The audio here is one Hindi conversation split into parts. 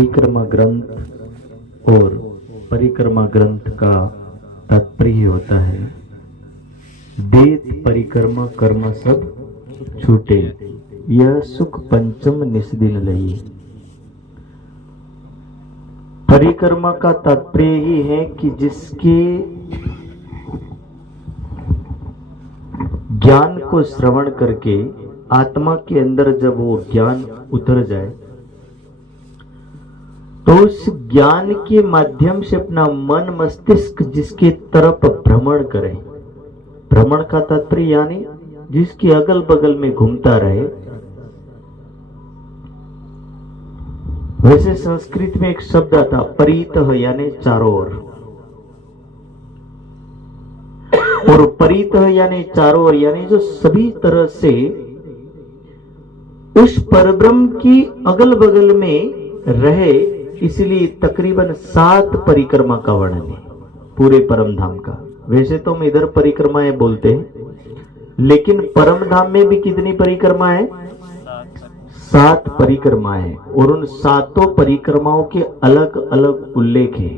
परिक्रमा ग्रंथ और परिक्रमा ग्रंथ का तात्पर्य होता है देत परिक्रमा कर्म सब छूटे, यह सुख पंचम निस्दिन लही। परिक्रमा का तात्पर्य ही है कि जिसके ज्ञान को श्रवण करके आत्मा के अंदर जब वो ज्ञान उतर जाए तो उस ज्ञान के माध्यम से अपना मन मस्तिष्क जिसके तरफ भ्रमण करे, भ्रमण का तात्पर्य यानी जिसके अगल बगल में घूमता रहे। वैसे संस्कृत में एक शब्द आता परीतः यानी चारों ओर, और परीतः यानी चारों ओर यानी जो सभी तरह से उस परब्रह्म की अगल बगल में रहे। इसलिए तकरीबन 7 परिक्रमा का वर्णन है पूरे परम धाम का। वैसे तो हम इधर परिक्रमाएं बोलते हैं, लेकिन परम धाम में भी कितनी परिक्रमा है? 7 परिक्रमा है, और उन 7 परिक्रमाओं के अलग अलग उल्लेख है।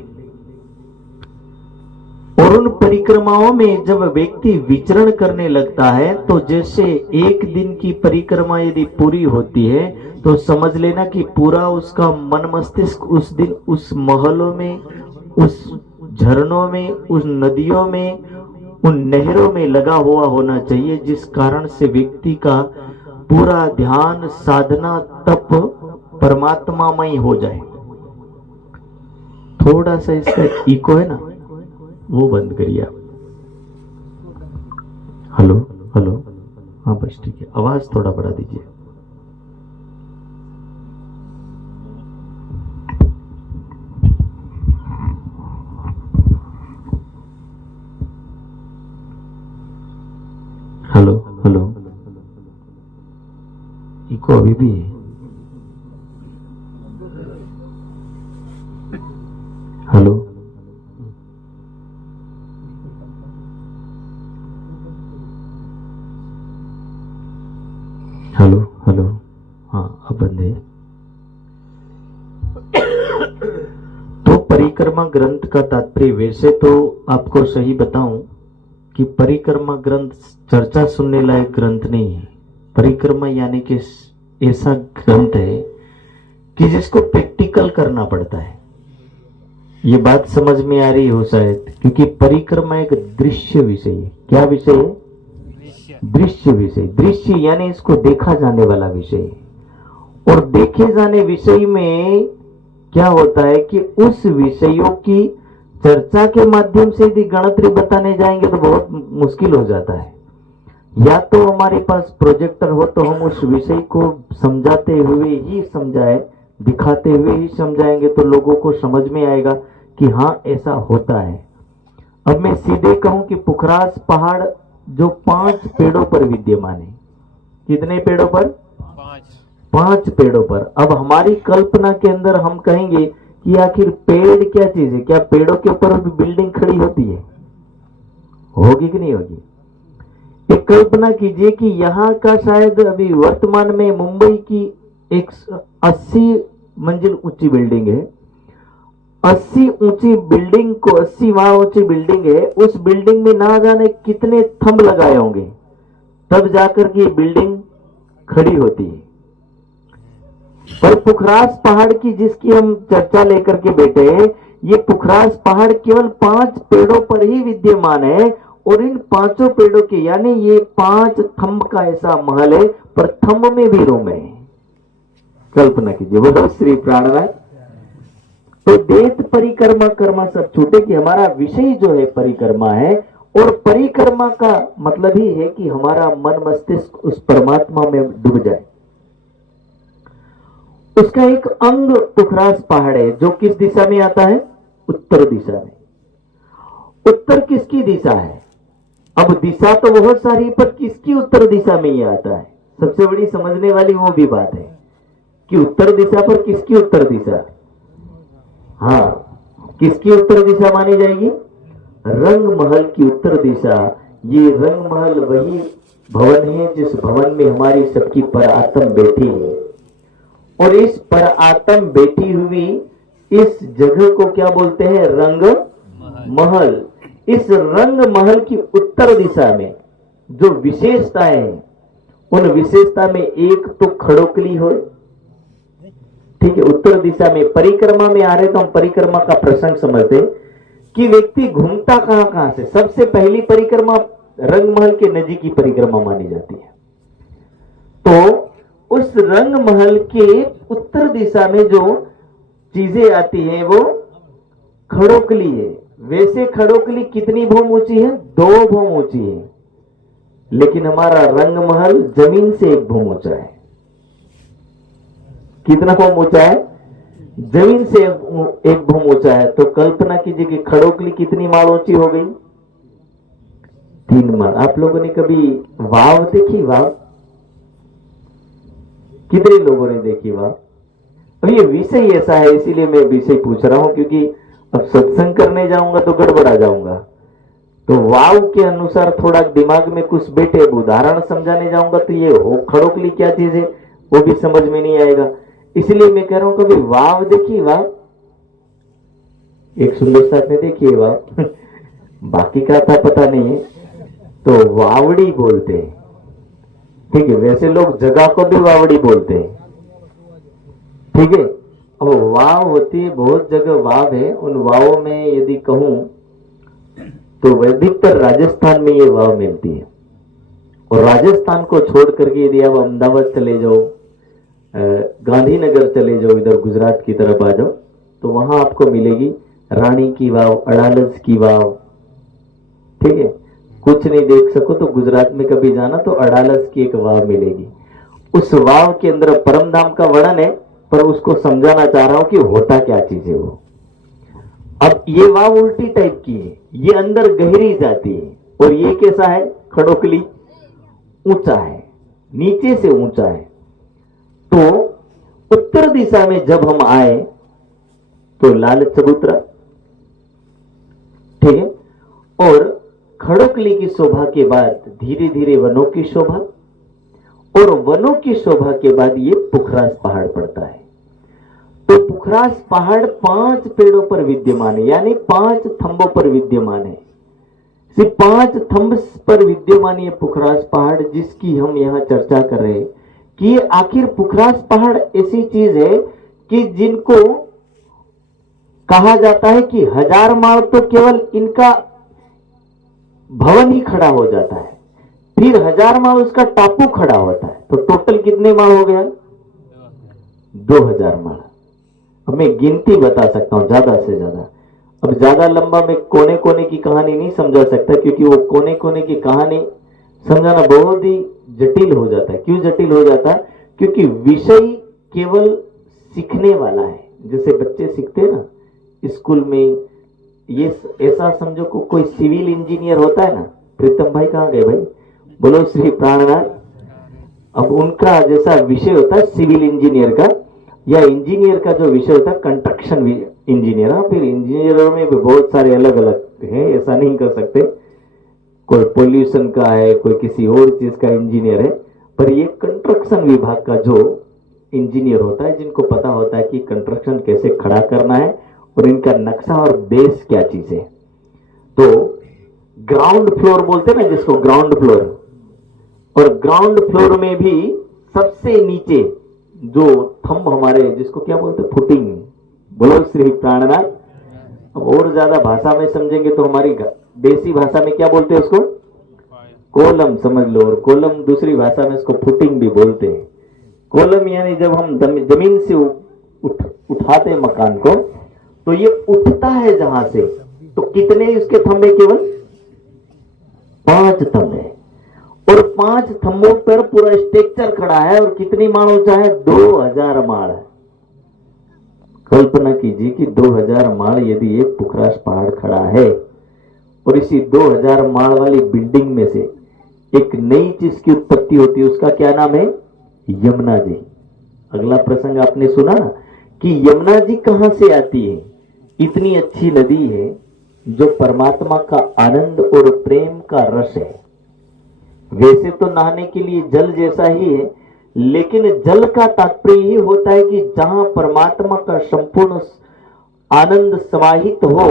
और उन परिक्रमाओं में जब व्यक्ति विचरण करने लगता है तो जैसे एक दिन की परिक्रमा यदि पूरी होती है तो समझ लेना कि पूरा उसका मन मस्तिष्क उस दिन उस महलों में, उस झरनों में, उस नदियों में, उन नहरों में लगा हुआ होना चाहिए, जिस कारण से व्यक्ति का पूरा ध्यान साधना तप परमात्मामय हो जाए। थोड़ा सा इसका इको है ना, वो बंद करिए आप। हेलो हेलो, हाँ बस ठीक है, आवाज थोड़ा बढ़ा दीजिए। हेलो हेलो, इको अभी भी है? हेलो हेलो हेलो, हाँ अब बंद है। तो परिक्रमा ग्रंथ का तात्पर्य, वैसे तो आपको सही बताऊं कि परिक्रमा ग्रंथ चर्चा सुनने लायक ग्रंथ नहीं है। परिक्रमा यानी कि ऐसा ग्रंथ है कि जिसको प्रैक्टिकल करना पड़ता है। ये बात समझ में आ रही हो शायद, क्योंकि परिक्रमा एक दृश्य विषय है। क्या विषय है? दृश्य विषय। दृश्य यानी इसको देखा जाने वाला विषय है। और देखे जाने विषय में क्या होता है कि उस विषयों की चर्चा के माध्यम से यदि गणित बताने जाएंगे तो बहुत मुश्किल हो जाता है। या तो हमारे पास प्रोजेक्टर हो तो हम उस विषय को समझाते हुए ही समझाए, दिखाते हुए ही समझाएंगे तो लोगों को समझ में आएगा कि हाँ ऐसा होता है। अब मैं सीधे कहूं कि पुखरास पहाड़ जो 5 पेड़ों पर विद्यमान है। कितने पेड़ों पर? 5 पेड़ों पर। अब हमारी कल्पना के अंदर हम कहेंगे कि आखिर पेड़ क्या चीज है? क्या पेड़ों के ऊपर भी बिल्डिंग खड़ी होती है? होगी कि नहीं होगी? एक कल्पना कीजिए कि यहाँ का शायद अभी वर्तमान में मुंबई की एक 80 मंजिल ऊंची बिल्डिंग है। 80 ऊंची बिल्डिंग को 80 वहां ऊंची बिल्डिंग है, उस बिल्डिंग में ना जाने कितने थंब लगाए होंगे, तब जाकर के बिल्डिंग खड़ी होती है। पर पुखरास पहाड़ की जिसकी हम चर्चा लेकर के बैठे हैं, ये पुखरास पहाड़ केवल 5 पेड़ों पर ही विद्यमान है। और इन 5 पेड़ों के यानी ये 5 थंब का ऐसा महल है, पर थंब में भी रूम है। कल्पना कीजिए, बोलो श्री प्राणनाथ। तो देत परिक्रमा कर्मा सब छूटे कि हमारा विषय जो है परिक्रमा है, और परिक्रमा का मतलब ही है कि हमारा मन मस्तिष्क उस परमात्मा में डूब जाए। उसका एक अंग पुखरास पहाड़ है जो किस दिशा में आता है? उत्तर दिशा में। उत्तर किसकी दिशा है? अब दिशा तो बहुत सारी, पर किसकी उत्तर दिशा में ये आता है? सबसे बड़ी समझने वाली वो भी बात है कि उत्तर दिशा पर किसकी उत्तर दिशा? हाँ, किसकी उत्तर दिशा मानी जाएगी? रंग महल की उत्तर दिशा। ये रंग महल वही भवन है जिस भवन में हमारी सबकी परात्म बैठी है। और इस पर आत्म बैठी हुई इस जगह को क्या बोलते हैं? रंग महल। इस रंग महल की उत्तर दिशा में जो विशेषताएं हैं, उन विशेषता में एक तो खड़ोकली हो, ठीक है। उत्तर दिशा में परिक्रमा में आ रहे तो हम परिक्रमा का प्रसंग समझते कि व्यक्ति घूमता कहां कहां से। सबसे पहली परिक्रमा रंगमहल के नजीक की परिक्रमा मानी जाती है। तो उस रंगमहल के उत्तर दिशा में जो चीजें आती हैं वो खड़ोकली है। वैसे खड़ोकली कितनी भौम ऊंची है? 2 भौम ऊंची है, लेकिन हमारा रंगमहल जमीन से 1 भौम ऊंचा है। कितना भौम ऊंचा है? जमीन से 1 भौम ऊंचा है। तो कल्पना कीजिए कि खड़ोकली कितनी माड़ ऊंची हो गई? 3 माड़। आप लोगों ने कभी वाव देखी? वाव कितने लोगों ने देखी वाव? अब ये विषय ऐसा है, इसीलिए मैं विषय पूछ रहा हूं, क्योंकि अब सत्संग करने जाऊंगा तो गड़बड़ा जाऊंगा। तो वाव के अनुसार थोड़ा दिमाग में कुछ बैठे, उदाहरण समझाने जाऊंगा तो ये हो खड़ोकली क्या चीज है वो भी समझ में नहीं आएगा। इसलिए मैं कह रहा हूं कभी वाव देखी? वाव एक सुंदर साथ ने देखी है वाव बाकी का था पता नहीं है। तो वावड़ी बोलते हैं, ठीक है। वैसे लोग जगह को भी वावड़ी बोलते हैं, ठीक है। अब वाव होती है, बहुत जगह वाव है। उन वावों में यदि कहूं तो अधिकतर राजस्थान में ये वाव मिलती है। और राजस्थान को छोड़ करके यदि आप अहमदाबाद चले जाओ, गांधीनगर चले जाओ, इधर गुजरात की तरफ आ जाओ, तो वहां आपको मिलेगी रानी की वाव, अड़ालज की वाव, ठीक है। कुछ नहीं देख सको तो गुजरात में कभी जाना तो अड़ालज की एक वाव मिलेगी। उस वाव के अंदर परमधाम का वर्णन है, पर उसको समझाना चाह रहा हूं कि होता क्या चीज है वो। अब ये वाव उल्टी टाइप की है, ये अंदर गहरी जाती है, और ये कैसा है? खड़ोकली ऊंचा है, नीचे से ऊंचा है। तो उत्तर दिशा में जब हम आए तो लाल चबूतरा, ठीक है। और खड़ोकली की शोभा के बाद धीरे धीरे वनों की शोभा, और वनों की शोभा के बाद ये पुखरास पहाड़ पड़ता है। तो पुखरास पहाड़ 5 पेड़ों पर विद्यमान है, यानी 5 थंबों पर विद्यमान है। सिर्फ 5 थंब पर विद्यमान ये पुखरास पहाड़, जिसकी हम यहां चर्चा कर रहे हैं कि ये आखिर पुखरास पहाड़ ऐसी चीज है कि जिनको कहा जाता है कि 1000 माड़ तो केवल इनका भवन ही खड़ा हो जाता है, फिर 1000 माड़ उसका टापू खड़ा होता है। तो टोटल कितने माड़ हो गया? 2000 माड़। अब मैं गिनती बता सकता हूं ज्यादा से ज्यादा। अब ज्यादा लंबा मैं कोने कोने की कहानी नहीं समझा सकता, क्योंकि वो कोने कोने की कहानी समझाना बहुत ही जटिल हो जाता है। क्यों जटिल हो जाता है? क्योंकि विषय केवल सीखने वाला है। जैसे बच्चे सीखते हैं ना स्कूल में, ये ऐसा समझो को कोई सिविल इंजीनियर होता है ना। प्रीतम भाई कहां गए भाई? बोलो श्री प्राणनाथ। अब उनका जैसा विषय होता है सिविल इंजीनियर का, या इंजीनियर का जो विषय होता है कंस्ट्रक्शन इंजीनियर। फिर इंजीनियरों में भी बहुत सारे अलग अलग है, ऐसा नहीं कर सकते। कोई पोल्यूशन का है, कोई किसी और चीज का इंजीनियर है, पर ये कंस्ट्रक्शन विभाग का जो इंजीनियर होता है, जिनको पता होता है कि कंस्ट्रक्शन कैसे खड़ा करना है और इनका नक्शा और बेस क्या चीज है। तो ग्राउंड फ्लोर बोलते हैं ना जिसको, ग्राउंड फ्लोर। और ग्राउंड फ्लोर में भी सबसे नीचे जो थंब हमारे, जिसको क्या बोलते हैं? फुटिंग। बोलो श्री प्राणनाथ। अब और ज्यादा भाषा में समझेंगे तो हमारी देसी भाषा में क्या बोलते हैं उसको? कोलम समझ लो। और कोलम दूसरी भाषा में इसको फुटिंग भी बोलते हैं। कोलम यानी जब हम जमीन से उठाते हैं मकान को, तो ये उठता है जहां से, तो कितने उसके थंबे? केवल 5 थंबे। और 5 थंबों पर पूरा स्ट्रक्चर खड़ा है। और कितनी माड़ ऊंचा है? 2000 माड़ है। कल्पना कीजिए कि 2000 माड़ यदि एक पुखरास पहाड़ खड़ा है, और इसी 2000 माड़ वाली बिल्डिंग में से एक नई चीज की उत्पत्ति होती है, उसका क्या नाम है? यमुना जी। अगला प्रसंग आपने सुना ना कि यमुना जी कहां से आती है? इतनी अच्छी नदी है जो परमात्मा का आनंद और प्रेम का रस है। वैसे तो नहाने के लिए जल जैसा ही है, लेकिन जल का तात्पर्य ही होता है कि जहां परमात्मा का संपूर्ण आनंद समाहित हो,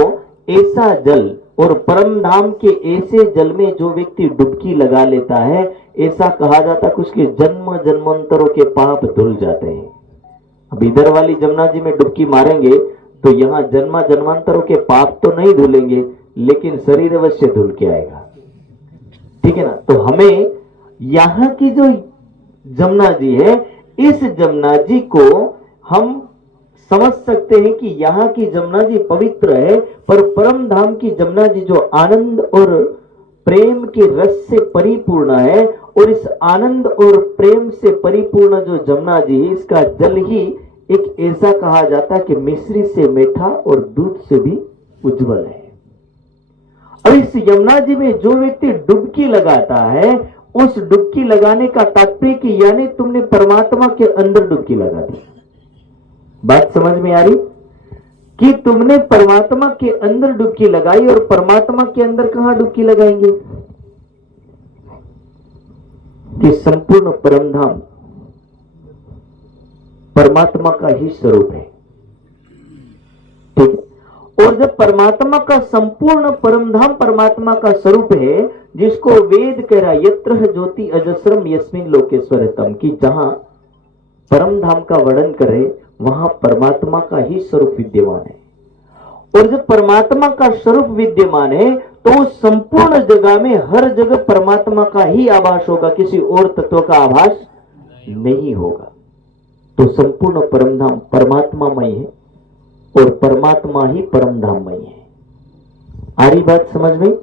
ऐसा जल। और परम धाम के ऐसे जल में जो व्यक्ति डुबकी लगा लेता है, ऐसा कहा जाता है कि उसके जन्म जन्मांतरों के पाप धुल जाते हैं। अब इधर वाली जमुना जी में डुबकी मारेंगे तो यहाँ जन्म जन्मांतरों के पाप तो नहीं धुलेंगे, लेकिन शरीर अवश्य धुल के आएगा। ठीक है ना। तो हमें यहाँ की जो जमुना जी है, इस जमुना जी को हम समझ सकते हैं कि यहाँ की जमुना जी पवित्र है, पर परम धाम की जमुना जी जो आनंद और प्रेम के रस से परिपूर्ण है, और इस आनंद और प्रेम से परिपूर्ण जो जमुना जी, इसका जल ही एक ऐसा कहा जाता है कि मिश्री से मीठा और दूध से भी उज्जवल है। और इस यमुना जी में जो व्यक्ति डुबकी लगाता है, उस डुबकी लगाने का तात्पर्य कि यानी तुमने परमात्मा के अंदर डुबकी लगा दी। बात समझ में आ रही कि तुमने परमात्मा के अंदर डुबकी लगाई, और परमात्मा के अंदर कहां डुबकी लगाएंगे कि संपूर्ण परमधाम परमात्मा का ही स्वरूप है। ठीक है। और जब परमात्मा का संपूर्ण परमधाम परमात्मा का स्वरूप है, जिसको वेद कह रहा यत्र ज्योति अजस्रम यस्मिन लोकेश्वरतम, की जहां परमधाम का वर्णन करे वहां परमात्मा का ही स्वरूप विद्यमान है। और जब परमात्मा का स्वरूप विद्यमान है तो संपूर्ण जगह में हर जगह परमात्मा का ही आभास होगा, किसी और तत्व का आभास नहीं होगा। तो संपूर्ण परमधाम परमात्मामय है और परमात्मा ही परमधाममय है। आ रही बात समझ में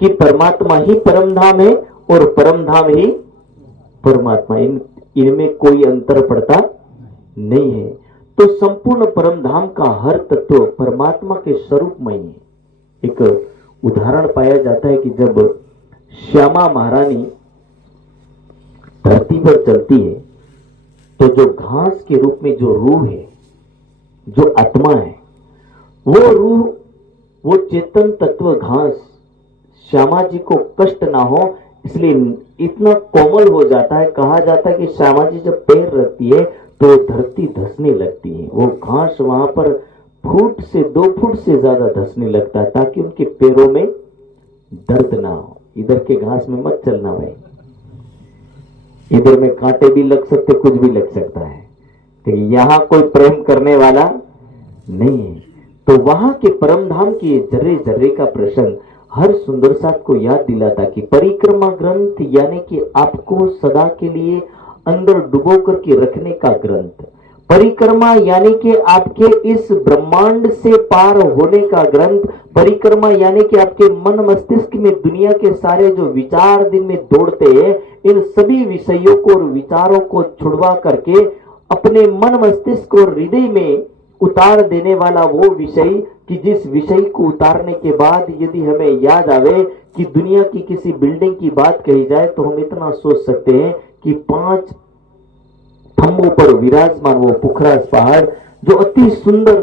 कि परमात्मा ही परमधाम है और परमधाम ही परमात्मा, इनमें कोई अंतर पड़ता नहीं है। तो संपूर्ण परमधाम का हर तत्व परमात्मा के स्वरूप में है। एक उदाहरण पाया जाता है कि जब श्यामा महारानी धरती पर चलती है, तो जो घास के रूप में जो रूह है, जो आत्मा है, वो रूह, वो चेतन तत्व घास श्यामा जी को कष्ट ना हो इसलिए इतना कोमल हो जाता है। कहा जाता है कि श्यामा जी जब पैर रखती है तो धरती धसने लगती है। वो घास वहां पर फुट से 2 फुट से ज्यादा धसने लगता है, ताकि उनके पैरों में दर्द ना हो। इधर के घास में मत चलना भाई, इधर में कांटे भी लग सकते, कुछ भी लग सकता है। तो यहां कोई प्रेम करने वाला नहीं है। तो वहां के परमधाम की जर्रे जर्रे का प्रसंग हर सुंदर साथ को याद दिलाता कि परिक्रमा ग्रंथ यानी कि आपको सदा के लिए अंदर डुबो करके रखने का ग्रंथ। परिक्रमा यानी कि आपके इस ब्रह्मांड से पार होने का ग्रंथ। परिक्रमा यानी कि आपके मन मस्तिष्क में दुनिया के सारे जो विचार दिन में दौड़ते हैं, इन सभी विषयों को और विचारों को छुड़वा करके अपने मन मस्तिष्क और हृदय में उतार देने वाला वो विषय, कि जिस विषय को उतारने के बाद यदि हमें याद आवे कि दुनिया की किसी बिल्डिंग की बात कही जाए, तो हम इतना सोच सकते हैं कि 5 थंबों पर विराजमान वो पुखराज पहाड़ जो अति सुंदर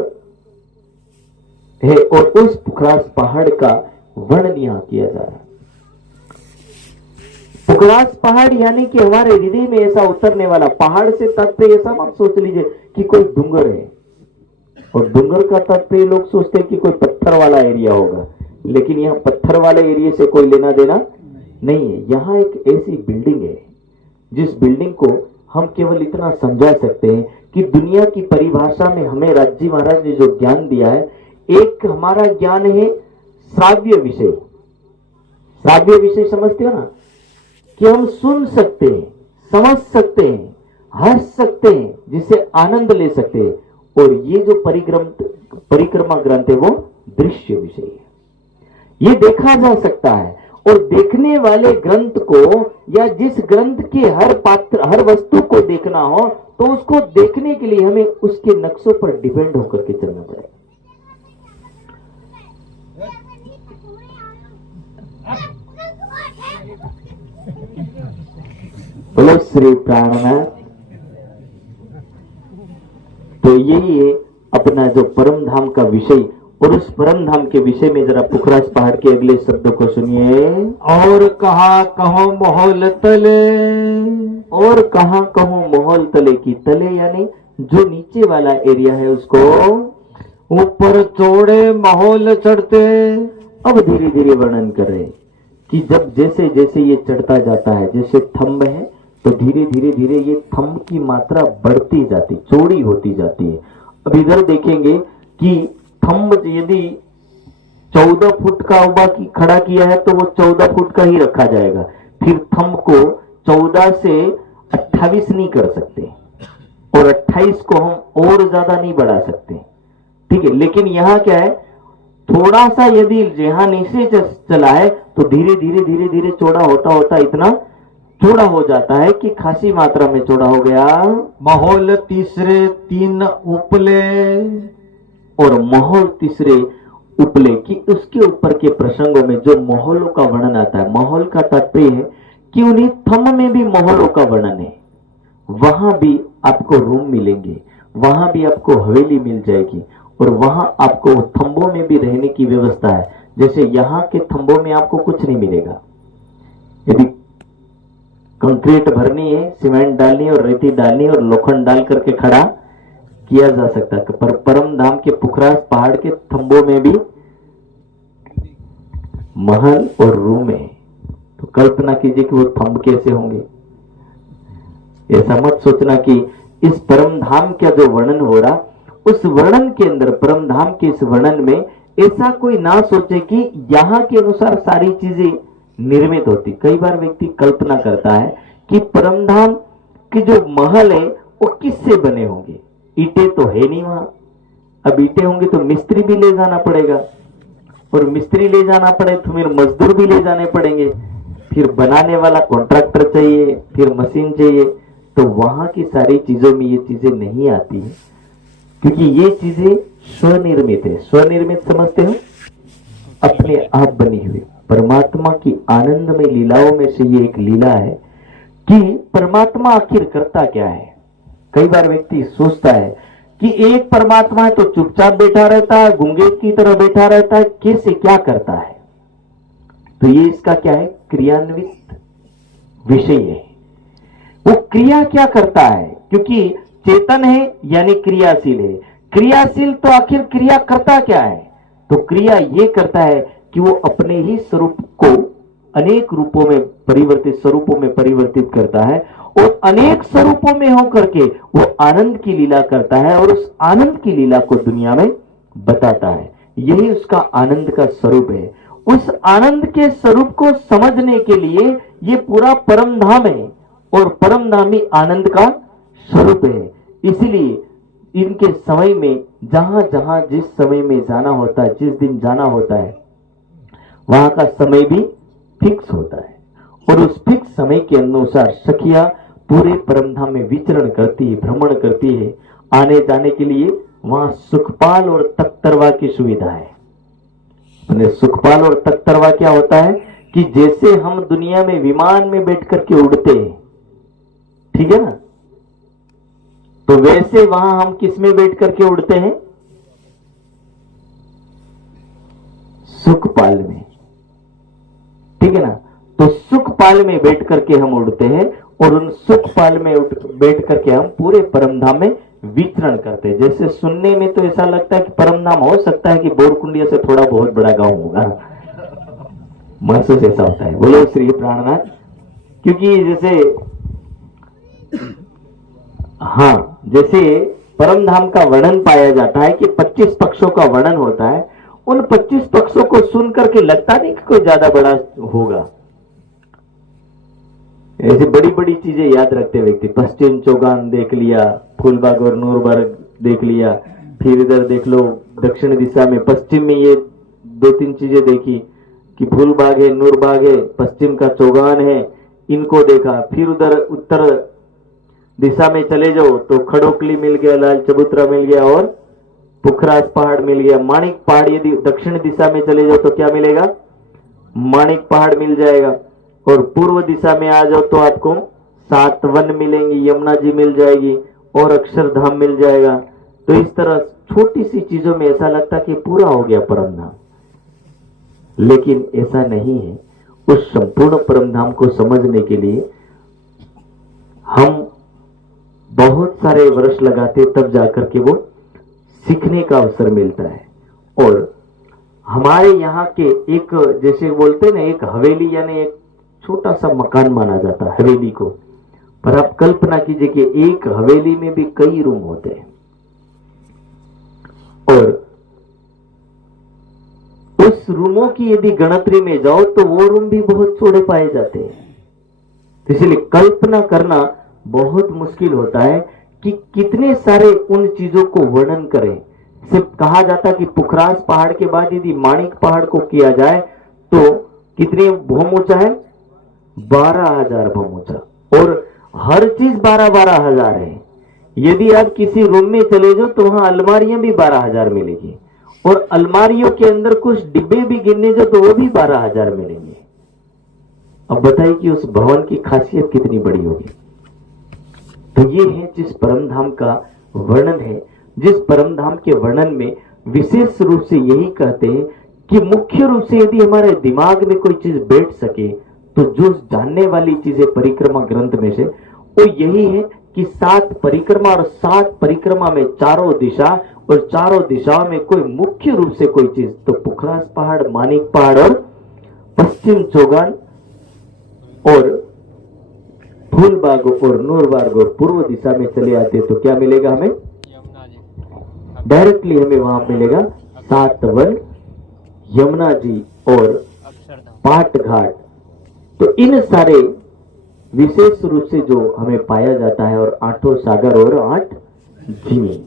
है, और उस पुखराज पहाड़ का वर्णन यहां किया जा रहा है। पुखराज पहाड़ यानी कि हमारे हृदय में ऐसा उतरने वाला पहाड़ से तात्पर्य ऐसा मत सोच लीजिए कि कोई डूंगर है, और डूंगर का तात्पर्य लोग सोचते हैं कि कोई पत्थर वाला एरिया होगा, लेकिन यहाँ पत्थर वाले एरिया से कोई लेना देना नहीं है। यहाँ एक ऐसी बिल्डिंग है जिस बिल्डिंग को हम केवल इतना समझा सकते हैं कि दुनिया की परिभाषा में हमें राज्य महाराज ने जो ज्ञान दिया है, एक हमारा ज्ञान है श्राव्य विषय। श्राव्य विषय समझते हो ना, कि हम सुन सकते हैं, समझ सकते हैं, हंस सकते हैं, जिससे आनंद ले सकते हैं। और ये जो परिक्रमा ग्रंथ है वो दृश्य विषय है, ये देखा जा सकता है। और देखने वाले ग्रंथ को या जिस ग्रंथ के हर पात्र हर वस्तु को देखना हो, तो उसको देखने के लिए हमें उसके नक्शों पर डिपेंड होकर के चलना पड़ेगा। बोलो श्री प्राणनाथ। तो यही है अपना जो परम धाम का विषय। और उस परम धाम के विषय में जरा पुखराज पहाड़ के अगले शब्दों को सुनिए। और कहा कहो मोहल तले और कहां कहूं माहौल तले की, तले यानी जो नीचे वाला एरिया है उसको ऊपर चौड़े माहौल चढ़ते। अब धीरे धीरे वर्णन कर रहे कि जब जैसे जैसे ये चढ़ता जाता है, जैसे थंब है तो धीरे धीरे धीरे ये थंब की मात्रा बढ़ती जाती, चौड़ी होती जाती है। अब इधर देखेंगे कि थंब यदि 14 फुट का उबा की खड़ा किया है तो वो 14 फुट का ही रखा जाएगा। फिर थंब को 14 से 28 नहीं कर सकते और 28 को हम और ज्यादा नहीं बढ़ा सकते, ठीक है। लेकिन यहां क्या है, थोड़ा सा यदि यहां नीचे चला है तो धीरे धीरे धीरे धीरे चौड़ा होता होता इतना चौड़ा हो जाता है कि खासी मात्रा में चौड़ा हो गया। माहौल तीसरे 3 उपले, और माहौल तीसरे उपले की उसके ऊपर के प्रसंगों में जो माहौलों का वर्णन आता है, माहौल का तात्पर्य है कि उन्हीं थंब में भी माहौलों का वर्णन है। वहां भी आपको रूम मिलेंगे, वहां भी आपको हवेली मिल जाएगी और वहां आपको थंबों में भी रहने की व्यवस्था है। जैसे यहां के थंबों में आपको कुछ नहीं मिलेगा। यदि कंक्रीट भरनी है, सीमेंट डालनी है और रेती डालनी है और लोखंड डाल करके खड़ा किया जा सकता है, पर परम धाम के पुखरास पहाड़ के थंबों में भी महल और रूम है। तो कल्पना कीजिए कि वो थंब कैसे होंगे। ऐसा मत सोचना कि इस परम धाम का जो वर्णन हो रहा, उस वर्णन के अंदर, परम धाम के इस वर्णन में ऐसा कोई ना सोचे कि यहां के अनुसार सारी चीजें निर्मित होती। कई बार व्यक्ति कल्पना करता है कि परम धाम के जो महल है वो किससे बने होंगे, ईंटें तो है नहीं वहां। अब ईंटें होंगे तो मिस्त्री भी ले जाना पड़ेगा, और मिस्त्री ले जाना पड़े तो फिर मजदूर भी ले जाने पड़ेंगे, फिर बनाने वाला कॉन्ट्रैक्टर चाहिए, फिर मशीन चाहिए। तो वहां की सारी चीजों में ये चीजें नहीं आती है, क्योंकि ये चीजें स्वनिर्मित है। स्वनिर्मित समझते हो, अपने आप बनी हुई। परमात्मा की आनंदमय लीलाओं में से ये एक लीला है कि परमात्मा आखिर करता क्या है। कई बार व्यक्ति सोचता है कि एक परमात्मा है तो चुपचाप बैठा रहता है, गूंगे की तरह बैठा रहता है, कैसे क्या करता है। तो ये इसका क्या है, क्रियान्वित विषय है। वो क्रिया क्या करता है, क्योंकि चेतन है यानी क्रियाशील है। क्रियाशील तो आखिर क्रिया करता क्या है, तो क्रिया ये करता है कि वो अपने ही स्वरूप को अनेक रूपों में परिवर्तित, स्वरूपों में परिवर्तित करता है और अनेक स्वरूपों में होकर के वो आनंद की लीला करता है और उस आनंद की लीला को दुनिया में बताता है। यही उसका आनंद का स्वरूप है। उस आनंद के स्वरूप को समझने के लिए ये पूरा परम धाम है और परम धाम ही आनंद का स्वरूप है। इसीलिए इनके समय में जहां जहां जिस समय में जाना होता है, जिस दिन जाना होता है, वहां का समय भी फिक्स होता है और उस फिक्स समय के अनुसार सखियां पूरे परमधाम में विचरण करती है, भ्रमण करती है। आने जाने के लिए वहां सुखपाल और तख्तरवा की सुविधा है। सुखपाल और तख्तरवा क्या होता है कि जैसे हम दुनिया में विमान में बैठ करके उड़ते हैं, ठीक है ना, तो वैसे वहां हम किस में बैठ करके उड़ते हैं, सुखपाल में, ठीक है ना। तो सुखपाल में बैठ करके हम उड़ते हैं और उन सुखपाल में बैठ करके हम पूरे परमधाम में विचरण करते हैं। जैसे सुनने में तो ऐसा लगता है कि परमधाम हो सकता है कि बोरकुंडिया से थोड़ा बहुत बड़ा गांव होगा, महसूस ऐसा होता है। बोलो श्री प्राणनाथ। क्योंकि जैसे जैसे परमधाम का वर्णन पाया जाता है कि 25 पक्षों का वर्णन होता है, उन 25 पक्षों को सुन करके लगता नहीं कि कोई ज्यादा बड़ा होगा। ऐसी बड़ी बड़ी चीजें याद रखते व्यक्ति। पश्चिम चौगान देख लिया, फूलबाग और नूरबाग देख लिया, फिर इधर देख लो दक्षिण दिशा में, पश्चिम में ये 2-3 चीजें देखी कि फूलबाग है, नूरबाग है, पश्चिम का चौगान है, इनको देखा। फिर उधर उत्तर दिशा में चले जाओ तो खड़ोकली मिल गया, लाल चबूतरा मिल गया और पुखरास पहाड़ मिल गया। माणिक पहाड़ यदि दक्षिण दिशा में चले जाओ तो क्या मिलेगा, माणिक पहाड़ मिल जाएगा। और पूर्व दिशा में आ जाओ तो आपको 7 वन मिलेंगी, यमुना जी मिल जाएगी और अक्षरधाम मिल जाएगा। तो इस तरह छोटी सी चीजों में ऐसा लगता कि पूरा हो गया परमधाम, लेकिन ऐसा नहीं है। उस संपूर्ण परमधाम को समझने के लिए हम बहुत सारे वर्ष लगाते तब जाकर के वो सीखने का अवसर मिलता है। और हमारे यहाँ के एक जैसे बोलते हैं ना, एक हवेली यानी एक छोटा सा मकान माना जाता है हवेली को, पर आप कल्पना कीजिए कि एक हवेली में भी कई रूम होते हैं और उस रूमों की यदि गिनती में जाओ तो वो रूम भी बहुत छोटे पाए जाते हैं। तो इसलिए कल्पना करना बहुत मुश्किल होता है कि कितने सारे उन चीजों को वर्णन करें। सिर्फ कहा जाता कि पुखरास पहाड़ के बाद यदि माणिक पहाड़ को किया जाए तो कितने भौम ऊंचा है, 12,000 भौम ऊंचा, और हर चीज 12,000 है। यदि आप किसी रूम में चले जाओ तो वहां अलमारियां भी 12,000 मिलेगी, और अलमारियों के अंदर कुछ डिब्बे भी गिनने जाओ तो वो भी 12,000 मिलेंगे। अब बताइए कि उस भवन की खासियत कितनी बड़ी होगी। तो ये है जिस परम धाम का वर्णन है, जिस परम धाम के वर्णन में विशेष रूप से यही कहते हैं कि मुख्य रूप से यदि हमारे दिमाग में कोई चीज बैठ सके तो जो जानने वाली चीज है परिक्रमा ग्रंथ में से वो यही है कि 7 परिक्रमा, और 7 परिक्रमा में चारों दिशा, और चारों दिशाओं में कोई मुख्य रूप से कोई चीज, तो पुखरास पहाड़, मानिक पहाड़ और पश्चिम चौगान और फूलबाग और नूरबाग और पूर्व दिशा में चले आते तो क्या मिलेगा हमें, डायरेक्टली हमें वहां मिलेगा 7 वन, यमुना जी और पाट घाट। तो इन सारे विशेष रूप से जो हमें पाया जाता है, और 8 सागर और 8 झील।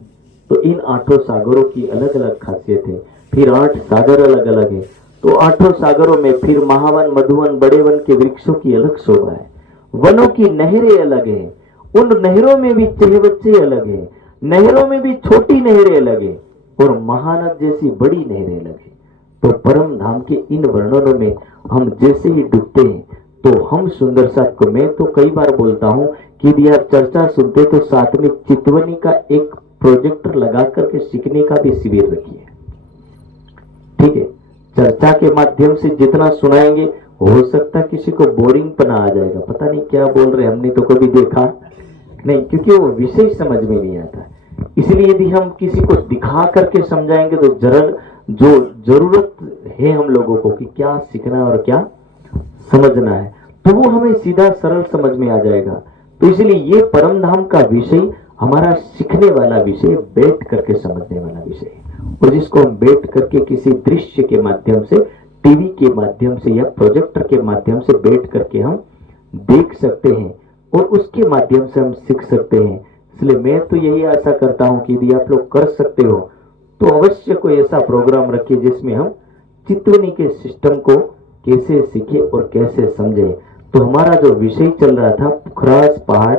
तो इन 8 सागरों की अलग अलग खासियत है, फिर 8 सागर अलग अलग है। तो 8 सागरों में फिर महावन, मधुवन, बड़े वन के वृक्षों की अलग शोभा है, वनों की नहरें अलग है, उन नहरों में भी चहबच्चे अलग है, नहरों में भी छोटी नहरें अलग है, और महानद जैसी बड़ी नहरें अलग है। तो परम धाम के इन वर्णनों में हम जैसे ही डूबते हैं तो हम सुंदर साथ को, मैं तो कई बार बोलता हूं कि यदि आप चर्चा सुनते तो साथ में चितवनी का एक प्रोजेक्टर लगा करके सीखने का भी शिविर रखिए। ठीक है, चर्चा के माध्यम से जितना सुनाएंगे हो सकता किसी को बोरिंग पना आ जाएगा, पता नहीं क्या बोल रहे, हमने तो कभी देखा नहीं, क्योंकि वो विषय समझ में नहीं आता। इसलिए यदि हम किसी को दिखा करके समझाएंगे तो जो जरूरत है हम लोगों को कि क्या सीखना और क्या समझना है, तो वो हमें सीधा सरल समझ में आ जाएगा। तो इसलिए ये परम धाम का विषय हमारा सीखने वाला विषय, बैठ करके समझने वाला विषय, और जिसको हम बैठ करके किसी दृश्य के माध्यम से, टीवी के माध्यम से या प्रोजेक्टर के माध्यम से बैठ करके हम देख सकते हैं और उसके माध्यम से हम सीख सकते हैं। इसलिए मैं तो यही आशा करता हूं कि यदि आप लोग कर सकते हो तो अवश्य कोई ऐसा प्रोग्राम रखिए जिसमें हम चितवनी के सिस्टम को कैसे सीखे और कैसे समझे। तो हमारा जो विषय चल रहा था पुखरास पहाड़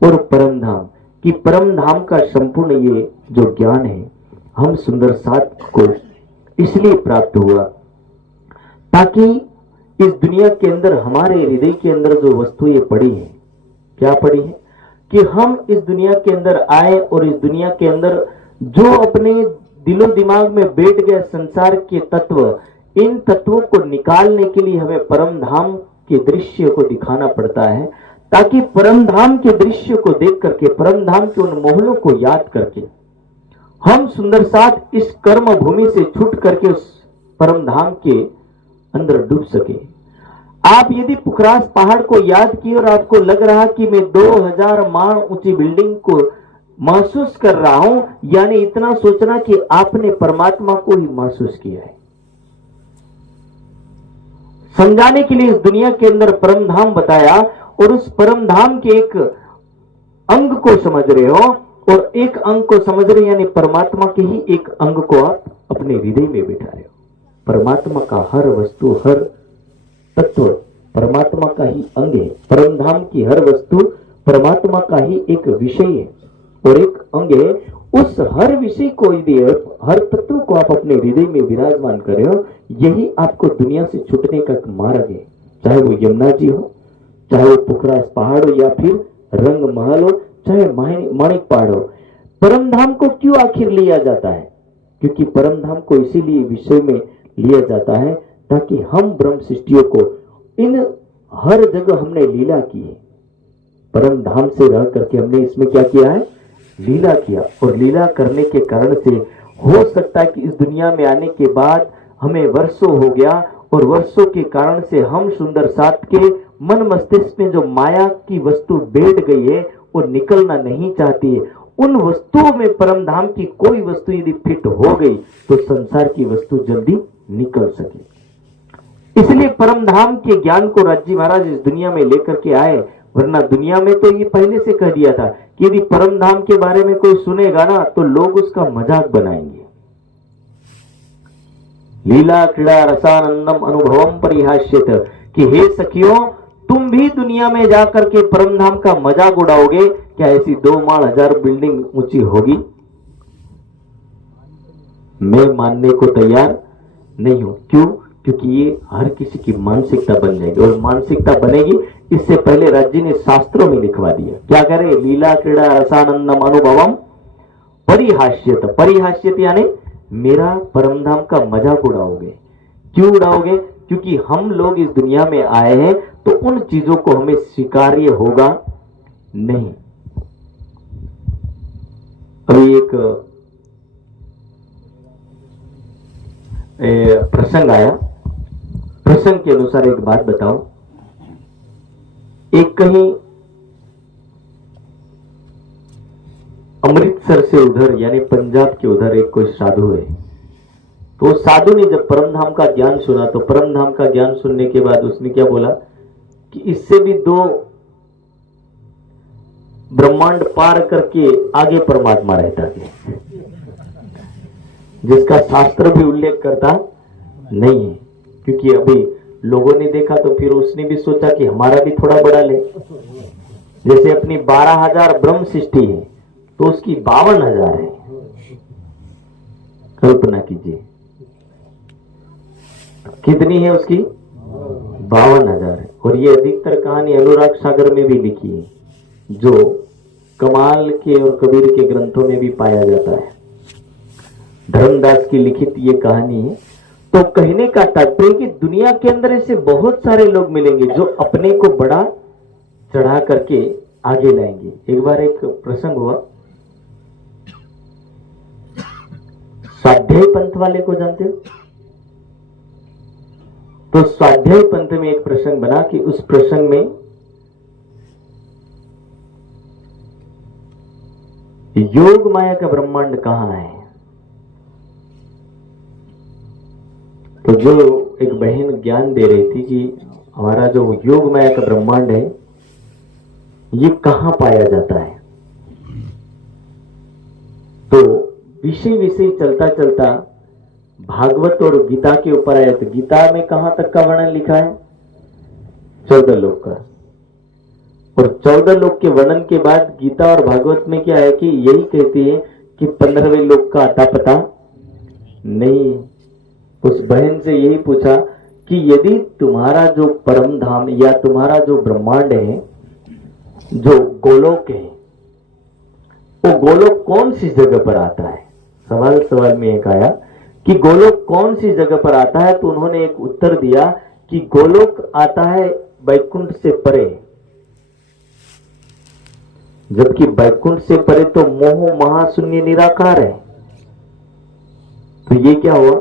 और परम धाम, कि परम धाम का संपूर्ण ये जो ज्ञान है हम सुंदर साथ को इसलिए प्राप्त हुआ ताकि इस दुनिया के अंदर, हमारे हृदय के अंदर जो वस्तु ये पड़ी है, क्या पड़ी है कि हम इस दुनिया के अंदर आए और इस दुनिया के अंदर जो अपने दिलो दिमाग में बैठ गए संसार के तत्व, इन तत्वों को निकालने के लिए हमें परम धाम के दृश्य को दिखाना पड़ता है, ताकि परम धाम के दृश्य को देख करके, परम धाम के उन मोहलों को याद करके हम सुंदर साथ इस कर्म भूमि से छूट करके उस परम धाम के अंदर डूब सके। आप यदि पुखरास पहाड़ को याद किए और आपको लग रहा कि मैं 2000 माण ऊंची बिल्डिंग को महसूस कर रहा हूं, यानी इतना सोचना कि आपने परमात्मा को ही महसूस किया है। समझाने के लिए इस दुनिया के अंदर परम धाम बताया और उस परम धाम के एक अंग को समझ रहे हो, और एक अंग को समझ रहे यानी परमात्मा के ही एक अंग को आप अपने हृदय में बिठा रहे हो। परमात्मा का हर वस्तु, हर तत्व परमात्मा का ही अंग है। परम धाम की हर वस्तु परमात्मा का ही एक विषय है और एक अंग है। उस हर विषय को, यदि हर तत्व को आप अपने हृदय में विराजमान कर रहे हो, यही आपको दुनिया से छूटने का मार्ग है। चाहे वो यमुना जी हो, चाहे वो पुखरास पहाड़ हो, या फिर रंग महल हो, चाहे माणिक पहाड़ हो। परम धाम को क्यों आखिर लिया जाता है? क्योंकि परम धाम को इसीलिए विषय में लिया जाता है ताकि हम ब्रह्म सृष्टियों को, इन हर जगह हमने लीला की है, परम धाम से रह करके हमने इसमें क्या किया है, लीला किया। और लीला करने के कारण से हो सकता है कि इस दुनिया में आने के बाद हमें वर्षों हो गया, और वर्षों के कारण से हम सुंदर साथ के मन मस्तिष्क में जो माया की वस्तु बैठ गई है वो निकलना नहीं चाहती है। उन वस्तुओं में परम धाम की कोई वस्तु यदि फिट हो गई तो संसार की वस्तु जल्दी निकल सके। इसलिए परम धाम के ज्ञान को राज जी महाराज इस दुनिया में लेकर के आए। वरना दुनिया में तो ये पहले से कह दिया था कि यदि परम धाम के बारे में कोई सुनेगा ना तो लोग उसका मजाक बनाएंगे। लीला क्रीड़ा रसानंदम अनुभवम परिहास्यत, कि हे सखियों तुम भी दुनिया में जाकर के परम धाम का मजाक उड़ाओगे क्या? ऐसी 2 माल 1000 बिल्डिंग ऊंची होगी? मैं मानने को तैयार नहीं हूं। क्यों? क्योंकि ये हर किसी की मानसिकता बन जाएगी, और मानसिकता बनेगी इससे पहले राज्य ने शास्त्रों में लिखवा दिया। क्या करे? लीला क्रीड़ा रसानंदम अनुभवम परिहास्यत। परिहास्यत यानी मेरा परम धाम का मजाक उड़ाओगे। क्यों उड़ाओगे? क्योंकि हम लोग इस दुनिया में आए हैं तो उन चीजों को हमें स्वीकार्य होगा नहीं। अभी एक प्रसंग आया, प्रसंग के अनुसार एक बात बताओ। एक कहीं अमृतसर से उधर यानी पंजाब के उधर एक कोई साधु है। तो साधु ने जब परमधाम का ज्ञान सुना तो परमधाम का ज्ञान सुनने के बाद उसने क्या बोला कि इससे भी 2 ब्रह्मांड पार करके आगे परमात्मा रहता है, जिसका शास्त्र भी उल्लेख करता नहीं है। क्योंकि अभी लोगों ने देखा तो फिर उसने भी सोचा कि हमारा भी थोड़ा बड़ा ले। जैसे अपनी 12,000 ब्रह्म सृष्टि है तो उसकी 52,000 है। कल्पना कीजिए कितनी है उसकी? 52,000 है। और ये अधिकतर कहानी अनुराग सागर में भी लिखी है, जो कमाल के और कबीर के ग्रंथों में भी पाया जाता है। धर्मदास की लिखित ये कहानी है। तो कहने का तात्पर्य कि दुनिया के अंदर ऐसे बहुत सारे लोग मिलेंगे जो अपने को बड़ा चढ़ा करके आगे लाएंगे। एक बार एक प्रसंग हुआ, स्वाध्याय पंथ वाले को जानते हो? तो स्वाध्याय पंथ में एक प्रसंग बना कि उस प्रसंग में योग माया का ब्रह्मांड कहां है। तो जो एक बहन ज्ञान दे रही थी कि हमारा जो योग माया का ब्रह्मांड है ये कहां पाया जाता है। तो विषय चलता चलता भागवत और गीता के ऊपर आया। तो गीता में कहां तक का वर्णन लिखा है? 14 लोक का। और 14 लोक के वर्णन के बाद गीता और भागवत में क्या है कि यही कहती है कि 15वें लोक का अता पता नहीं। उस बहन से यही पूछा कि यदि तुम्हारा जो परम धाम या तुम्हारा जो ब्रह्मांड है, जो गोलोक है, वो गोलोक कौन सी जगह पर आता है? सवाल में एक आया कि गोलोक कौन सी जगह पर आता है। तो उन्होंने एक उत्तर दिया कि गोलोक आता है वैकुंठ से परे, जबकि वैकुंठ से परे तो मोह महाशून्य निराकार है। तो ये क्या हुआ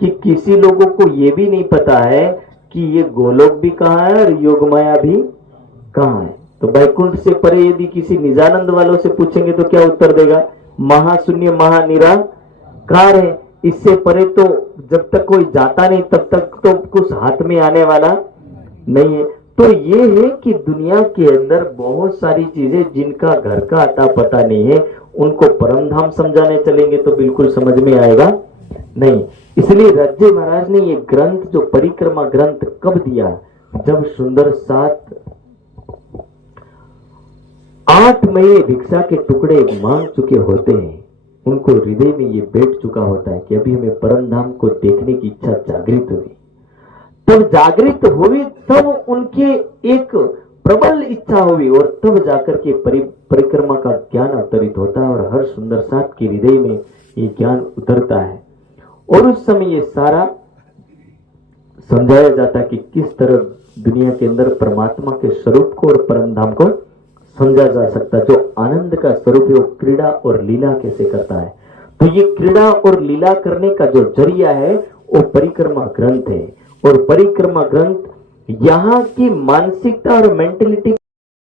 कि किसी लोगों को ये भी नहीं पता है कि ये गोलोक भी कहां है और योगमाया भी कहां है। तो वैकुंठ से परे यदि किसी निजानंद वालों से पूछेंगे तो क्या उत्तर देगा? महाशून्य महानिराकार है। इससे परे तो जब तक कोई जाता नहीं तब तक तो कुछ हाथ में आने वाला नहीं है। तो ये है कि दुनिया के अंदर बहुत सारी चीजें जिनका घर का अता पता नहीं है, उनको परम धाम समझाने चलेंगे तो बिल्कुल समझ में आएगा नहीं। इसलिए राज्य महाराज ने ये ग्रंथ जो परिक्रमा ग्रंथ कब दिया? जब सुंदर साथ 8 महीने भिक्षा के टुकड़े मांग चुके होते हैं, उनको हृदय में ये बैठ चुका होता है कि अभी हमें परम धाम को देखने की इच्छा जागृत हुई। तब जागृत हुई तब उनके एक प्रबल इच्छा हुई और तब जाकर के परिक्रमा का ज्ञान अवतरित होता है और हर सुंदर साथ के हृदय में ये ज्ञान उतरता है। और उस समय ये सारा समझाया जाता है कि किस तरह दुनिया के अंदर परमात्मा के स्वरूप को और परम धाम को समझा जा सकता, जो आनंद का स्वरूप है वो क्रीड़ा और लीला कैसे करता है। तो ये क्रीड़ा और लीला करने का जो जरिया है वो परिक्रमा ग्रंथ है। और परिक्रमा ग्रंथ यहाँ की मानसिकता और मेंटेलिटी